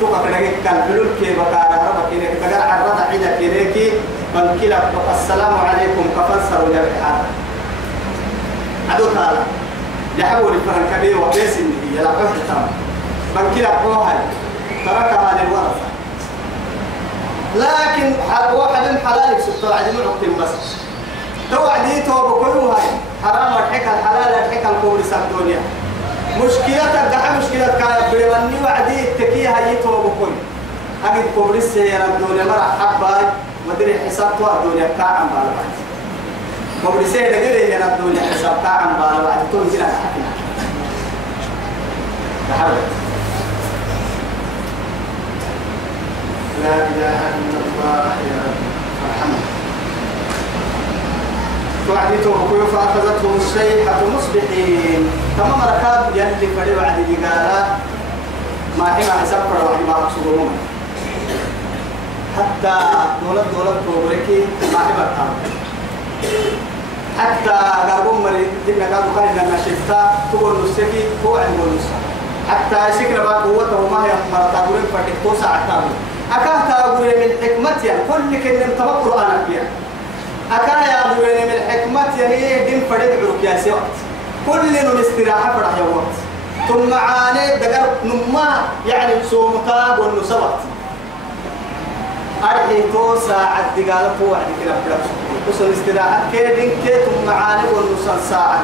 توقع كنك كان بلول كي بكارا ربا كيني تقال عرض عيدا كينيكي من كلا السلام عليكم كفنسروا جرحان عدو تعالى يحول الفرن كبير وبيس النهي يلعبه التام من كلا قوهاي تركها للورثة لكن واحد حلالك سبتو عدم عقتين بس توعدي بكل هاي حرام الحكا الحلال الحكا الكورس الدنيا مشكلتك دحا مشكلتك يا بريواني وعدي التكيه هاي بكل أجد كورس هي الدنيا مرة حباي مدري حساب تو الدنيا كاعم بالبعض كورس هي هي الدنيا حساب كاعم بالبعض تنزل الحكي لا إله إلا الله يا رب ارحمه. توعدته فأخذتهم الصيحة مصبحين. تمام ركاب يلي فريق عدي قال ما هي ما حسب فروا ما أقصدهم. حتى دولة توبركي ما هي بتام. حتى قربهم مري دينا قالوا كان لنا شفتا تقول نسكي هو عند نسا. حتى شكل ما قوته ما هي مرتابين فتكتو ساعتها. أكاه تقول من حكمتي كل كلمة تبقى القرآن فيها. أكاه يقول من حكمتي يعني دين فريد عروق يا سوات. كل نوم استراحة فرح يا وقت. ثم عاني دقر نما يعني سومتا والنسوات. أرحي تو ساعة دقالة فوق عندك كلام وصل استراحة كيدين كي ثم عاني والنسان ساعة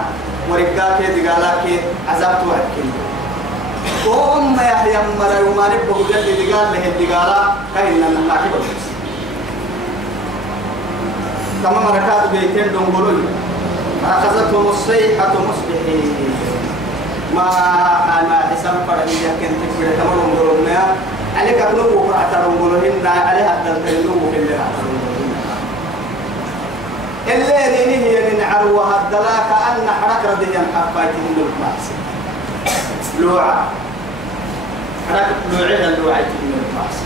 ورقا كي دقالة كي عذاب توعد كي. وهم يحيى مرا يوماني بقدر دقال له الدقالة كاين لنا ناكي بس. تمام ركاب بيتين دونغولوي. أخذتهم الصيحة مصبحين. ما أنا حساب فرعية كنت في تمام دونغولونا. عليك أبنو بكرة ترونغولوهن عليها تلتلو في اللي اللي هي من عروها الدلاء كأن حركة رديا حفايتهم للماس لوعة حركة لوعيها لوعيتهم للماس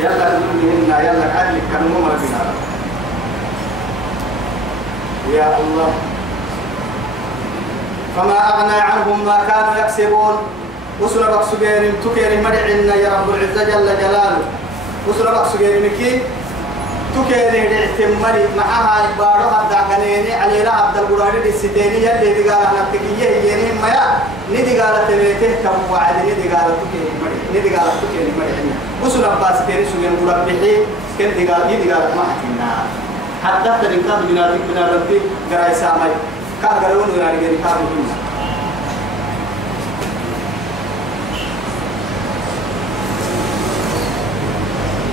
يلا نقولهن يلا عدلك كانوا ممر بها يا الله فما أغنى عنهم ما كانوا يكسبون وصل بقسجين تكير مرعنا يا رب العزة جل جلاله وصل بقسجين مكين تكير اعتمري معها بارها دعكنيني على لا عبد القرآن الستيني اللي تقال أنا تكيه يعني ما يا ندي قال تبيته كم وعد ندي قال تكير مري ندي قال تكير مرعنا وصل باس تاني سجين مربحي كن دي قال ما حكينا حتى تريكان بنارتي قراي سامي كان قالون قراي كان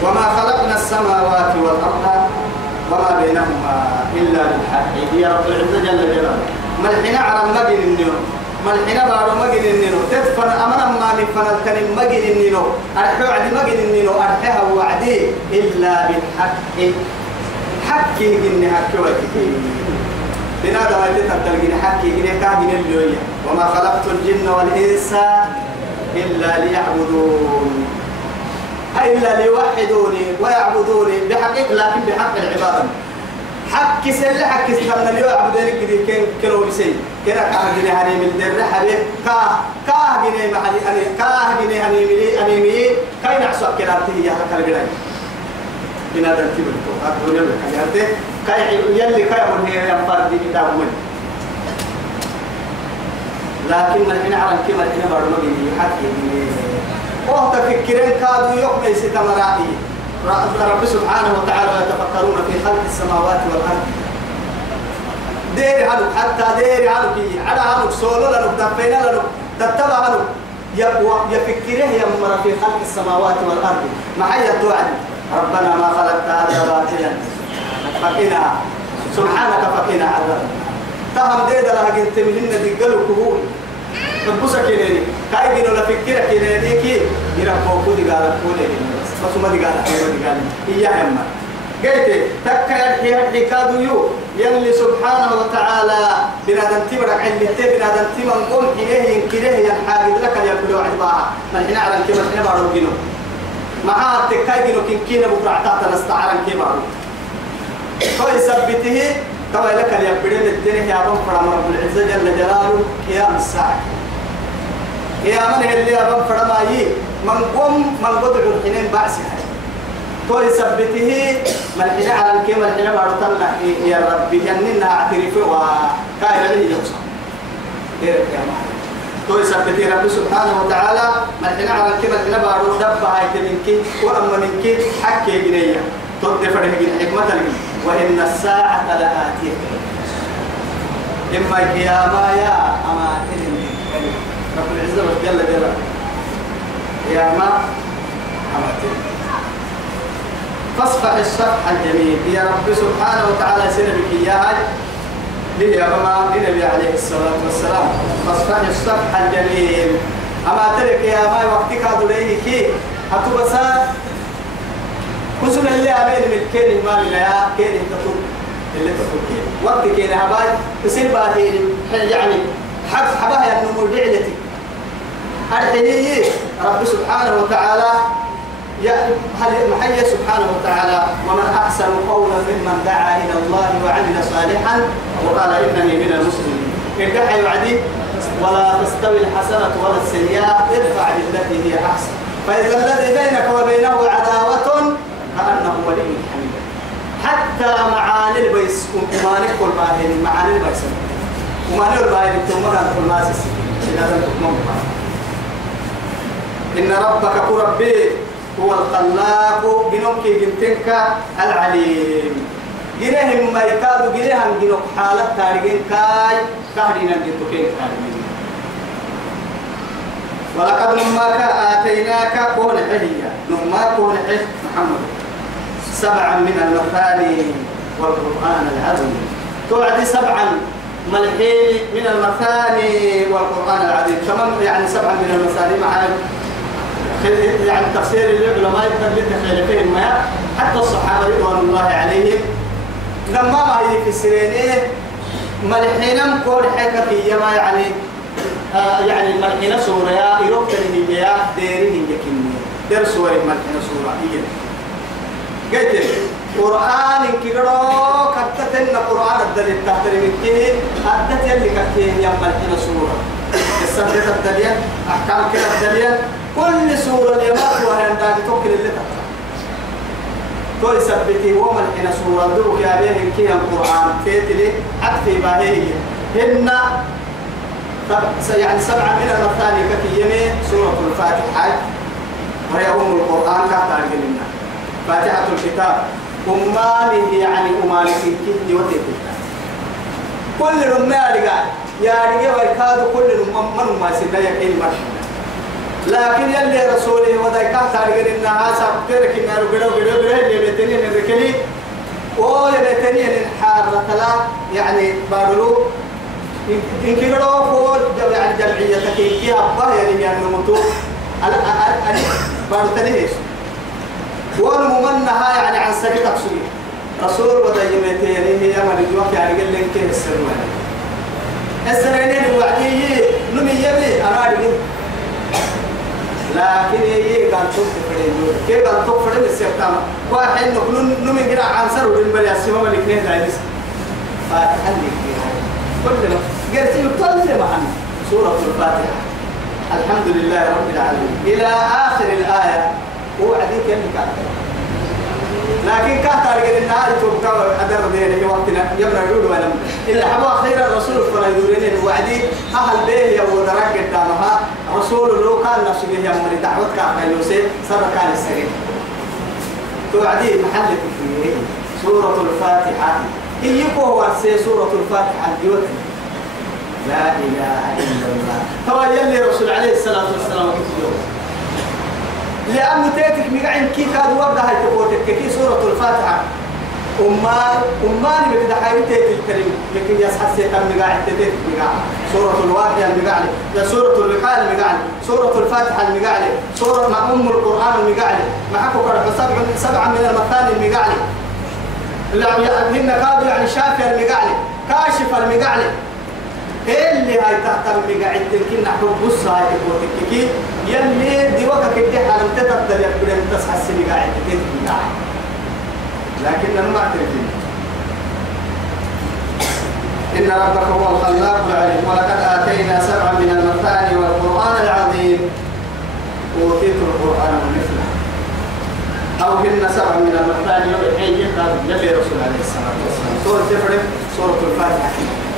وما خلقنا السماوات والأرض وما بينهما إلا بالحق يا رب العزة جل جلاله ملحنا على مجن النيو ملحنا بارو مجن النيو تدفن أمنا ما من فنالكن مجن النيو أرحو عدي مجن النيو أرحها وعدي إلا بالحق حكي جن حكي وكي بنادم أجل تبتلقين حكي جن كاهن اللوية وما خلقت الجن والإنس إلا ليعبدون إلا ليوحدوني ويعبدوني بحقيقة لكن بحق العبادة حق سل حق سلنا اليوم عبدوني كذي كانوا بسي كنا كاهجني هني من در حبيب كاهجني محلي أنا كاهجني هني ملي أنا مي كاين عصا كلامته يا هكذا بلاي بنادم تبرتو أقول لك كلامته كاي يلي كاي من هي ينفرد كتابه لكن من هنا على كم من هنا برضو بيجي حكي وقت فكرين كادوا يوم يستمرائي رب سبحانه وتعالى يتفكرون في خلق السماوات والأرض دير هلو حتى دير هلو كي على هلو سولو لنو دفينا لنو تتبع هلو يفكره يمر في خلق السماوات والأرض معي الدعاء ربنا ما خلقت هذا باطلا فقنا سبحانك فقنا عذاب تهم ديدا لها قلت منهن دقلوا كهول نبصة كنيني كاي جنو لفكرة كنيني كي يرفعوا كودي قال كودي بس ما دي قال هي هم قلت تكاد هي كادو يو يلي سبحانه وتعالى بنادم تبرك عند بنادم تمن قوم إليه ينكره ينحاج لك يقولوا عباها من هنا على كبر هنا بارو جنو معاه تكاي جنو كنا بكرة تعطى نستعرن كبارو هو يثبته كما لك اليابدين الدنيا يا رب رب العزة جل جلاله قيام الساعة يا من اللي يا رب فرماي من قوم من قدر الحنين بعسها تو يثبته من حين على الكيم الحين بارتنا يا رب يننا اعترف وكاين لي يوصل يا تو يثبته رب سبحانه وتعالى من حين على الكيم الحين بارو دب هاي منك واما منك حكي جنيه تدفع الحكمه وان الساعه لاتيه اما القيامه يا اما رب العزة جل جلاله يا ما أمتين فاصفح الصفح الجميل يا رب سبحانه وتعالى سنبك إياها لي أمام النبي عليه الصلاة والسلام فاصفح الصفح الجميل أما ترك يا ما وقتك أدريه كي أتبسا رسل اللي أمين من كين ما من يا كين تطول اللي تطول كين وقت كين هباي تصير باهين يعني حبها يا نمو بعلتي الحيي رب سبحانه وتعالى يا محيي سبحانه وتعالى ومن أحسن قولا ممن دعا إلى الله وعمل صالحا وقال إنني من المسلمين ارجع يعدي ولا تستوي الحسنة ولا السيئة ادفع بالتي هي أحسن فإذا الذي بينك وبينه عداوة كأنه ولي حميد حتى معاني البيس ومانك كل باهين معاني البيس وماني الباهين تمرن كل ما سيسي إذا تكمل إن ربك كربي هو الخلاق جنوك جنتك العليم جنهم ما يكاد جنهم جنوك حالة تارجين كاي كهرين جنتكين كارجين ولقد نماك آتيناك كون حهية نماك كون حه محمد 7 من المثاني والقرآن العظيم توعد 7 ملحين من المثاني والقرآن العظيم تمام يعني 7 من المثاني معنا يعني تفسير العلماء يقدر خير ما حتى الصحابة رضوان الله عليهم لما ما هي في السنين ملحين كون حكى ما يعني يعني ملحين سورة يا يروح تنهي يا ديرين يكمل در سورة ملحين سورة هي قلت قرآن كيرو كتتنا قرآن الدليل تحترم كيه أدت يلي كتيه يا ملحين سورة السنة الدليل أحكام كده الدليل كل سورة اليمات وهي عندها توكل اللي تحت كل سبتي ومن حين سورة دروك يا بيه كي القرآن تيتلي أكفي باهي هن يعني 7 من المثاني كفي يمين سورة الفاتحة وهي القرآن كاتار لنا فاتحة الكتاب أماني يعني أماني كي وتيتلي كل رمال قال يا رجال ويكاد كل من ما سنة يكين مرحبا لكن يلي رسوله وذاك تارجع إنها سبتك إن رجلا اللي بتني من ركلي أو يبتني إن حارة لا يعني بارلو إن كيلو فور يعني جمعية كي أباه يعني نمطو على بارتني إيش والممنها يعني عن سكت أقصي رسول وذاك يعني هي من الجوك يعني قال لك كيف السرينين الوعدية نمي يبي أنا أريد لكن هي قال توك فريدو كيف قال توك فريد السبتام واحد نقول نمي كده عنصر والبلي السما ملكني دايس فاتحلي فيها كل ما قلت يطلع معنا سورة الفاتحة الحمد لله رب العالمين إلى آخر الآية هو عديك اللي كان لكن كهتر قال النهار توقع أدر دينه وقتنا يبنى يقول ولم إلا حبوا خير الرسول فلا يدورين الوعدي أهل به يبو درك قدامها رسول لو كان نفسه به يوم دعوتك على يوسف صار كان السرير توعدي محل فيه سورة الفاتحة إيكو ورسي سورة الفاتحة الجوت لا إله إلا الله تو يلي رسول عليه الصلاة والسلام لأنه تأتيك مقعين كي كاد ورده هاي تقوتك كي سورة الفاتحة أماني بكده حاجة تأتي الكريم لكن يسحب سيطان مقاعد تأتيك مقاعد سورة الواقع المقاعد سورة اللقاء المقاعد سورة الفاتحة المقاعد سورة مع أم القرآن المقاعد معكو كرة 7 من المثاني المقاعد هن كادوا يعني شافي المقاعد كاشف المقاعد اللي هاي تحت المقاعد تلكين نحن بص هاي تقوتك كي يلي دي وقت كده حالم تتبدل يقول أن تصحى المقاعد تتبدل المقاعد لكننا ما اعترفين إن ربك هو الخلاق العليم ولقد آتينا 7 من المثاني والقرآن العظيم أوتيت القرآن مثله أو هن 7 من المثاني والحين يلي رسول عليه الصلاة والسلام سورة تفرق سورة الفاتحة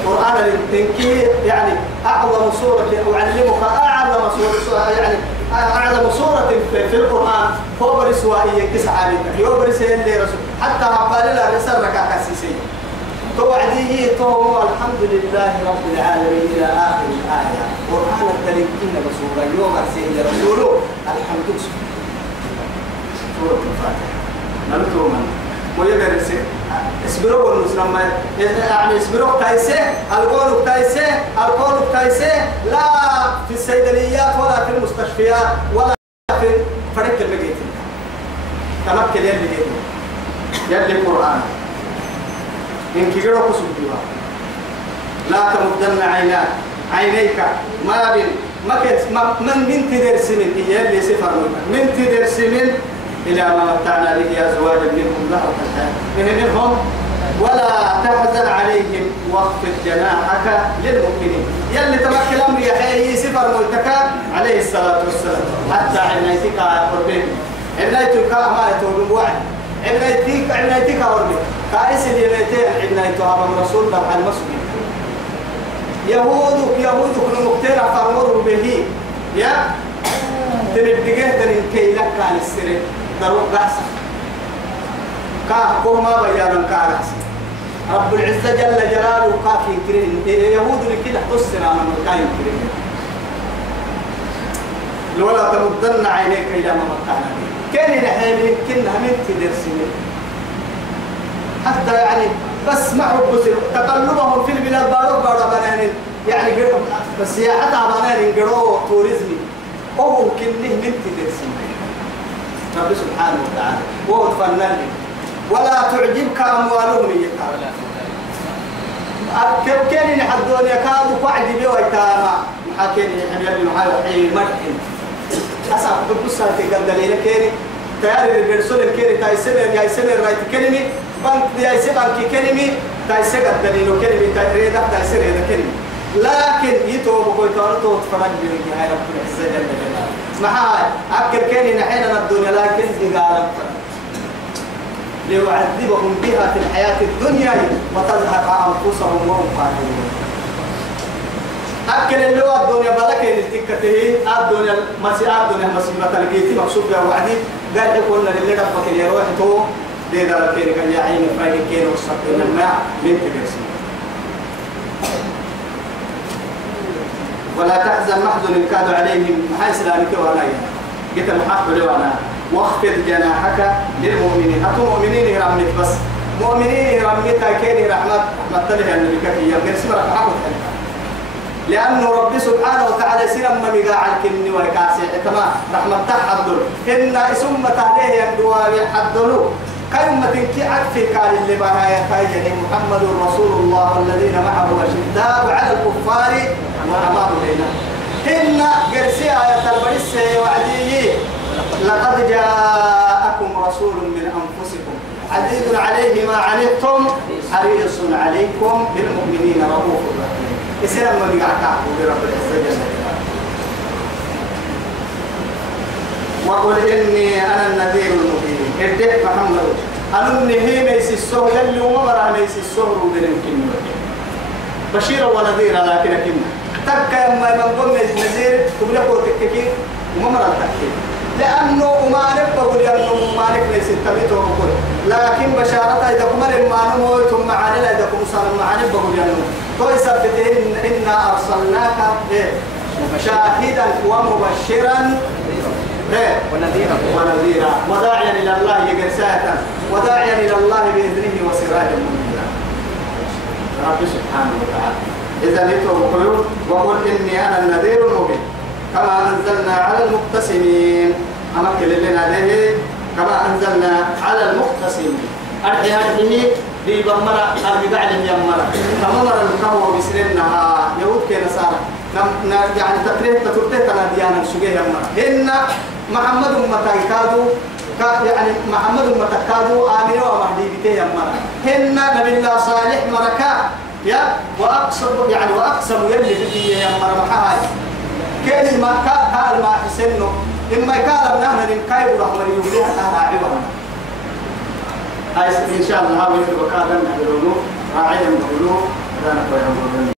القرآن التنكير يعني أعظم سورة أعلمك أعظم سورة في القرآن هو برسوائية كسعة يو برسين لي رسول حتى عقال لا رسالك كاسيسي توعديه تو الحمد لله رب العالمين إلى آخر الآية قرآن التنكير بسورة يوم أرسل رسوله الحمد لله سورة الفاتحة نمتو من ويقرس اسبروا المسلم يعني اسبروا تايسه القول تايسه لا في الصيدليات ولا في المستشفيات ولا في فريق المجيء تمكن يلي يلي القرآن إن كيرو كسبتها لا تمدن عينيك ما بين ما من تدرس من يلي سفر من تدرس من إلى ما متعنا به أزواجا منهم ظهرة الحياة منهم ولا تحزن عليهم واخفض جناحك للمؤمنين يلي تمكن الأمر يحيي سفر ملتكا عليه الصلاة والسلام حتى عنايتك قربين عنايتك ما يتوب وعد عنايتك قربين كائس اليميتين عنايتها من رسول الله على المسلمين يهودك المقتنع فرمر به يا تنبديه تنكي لك عن السرين ضروري بحث كما بيانا كارس رب العزة جل جلاله كافي كريم يهود لكده حسنا من الكاين كريم لولا تمدن عينيك إلى ما متعنا كان نحن كنا من تدرسين حتى يعني بس مع تقلبهم في البلاد بارو بنان يعني السياحة بنان جرو توريزمي وهو كنه من تدرسين رب سبحانه وتعالى وهو فنان ولا تعجبك أموالهم كيف كان يحدون يكادوا قاعد بيويتاما حكيني حبيبي محايا مرحب أصعب بقصة تقدر كيري تياري الرسول الكيري تايسير رايت كلمي بنك تايسير بنك كلمي تايسير الدليل كلمي تايسير تايسير هذا كلمي لكن يتوب ويتورطوا وتفرج بيجي هاي رب العزة جل جلاله معاي أكل كيني نحن الدنيا لكن قال ليعذبهم بها في الحياة الدنيا وتزهق أنفسهم وهم كافرون أكل اللي هو الدنيا بلك التكته الدنيا مصيبة الجيتي مقصود بها وعدي قال يقول للي ربك اللي يروح تو دي دار كيرك يا عين فايك كين وسقينا الماء من تجرسي ولا تحزن محزن كاد عليهم حيث لا نكوا عليهم قلت المحق لوانا واخفض جناحك للمؤمنين أتو مؤمنين رحمت بس مؤمنين رحمتها كيني رحمة تلها النبي كفي يمكن سمرك حقوق لأنه رب سبحانه وتعالى سيرا ما مقاع الكني والكاسي تمام رحمة تحضر إن اسم تهليه يندوا يحضروا كلمة كعد في قال اللي بها يتاجه محمد رسول الله والذين معه أشداء على الكفار وأمام بينهم إن قرسي آية البرسة وعديه لقد جاءكم رسول من أنفسكم عزيز عليه ما عنتم حريص عليكم بالمؤمنين رؤوف رحيم إسلام من يعتقد برب العزة جل جلاله وقل إني أنا النذير المبين إدك محمد أنا النهي ميس السهر يلي ومبرا ميس السهر وبنمكن بشيرا ونذيرا لكن كنا تكا يما يمنقل نذير تبلغوا تككي ومبرا تككي لأنه ما نبغى لأنه ما نبغى ستميته وكل لكن بشارته إذا كمل ما نمو ثم عنا إذا كم صار ما نبغى لأنه توي سبتين إنا أرسلناك شاهدا ومبشرا ونذيرا وداعيا إلى الله يجساتا وداعيا إلى الله بإذنه وسراجا منيرا رب سبحانه وتعالى إذا نتوكلوا وقل إني أنا النذير المبين كما أنزلنا على المقتسمين أمكن لنا له كما أنزلنا على المقتسمين أرحيه دي بمرة أربع لهم يمرة تمر القهوة بسرنا يهود كنصارى يعني تقريبا تطرته تناديانا سجيه يمرة هن محمد متكادو يعني محمد متكادو آمين ومهدي بته يمرة هن نبي الله صالح مركا يا وأقسم يلي بدي يمرة محاي كان ما قال ما حسنه إما قال نحن نكايب رحمة يوليها تهاعبها إن شاء الله هذا يبقى كذا نحن راعيا نقولوا لا نقول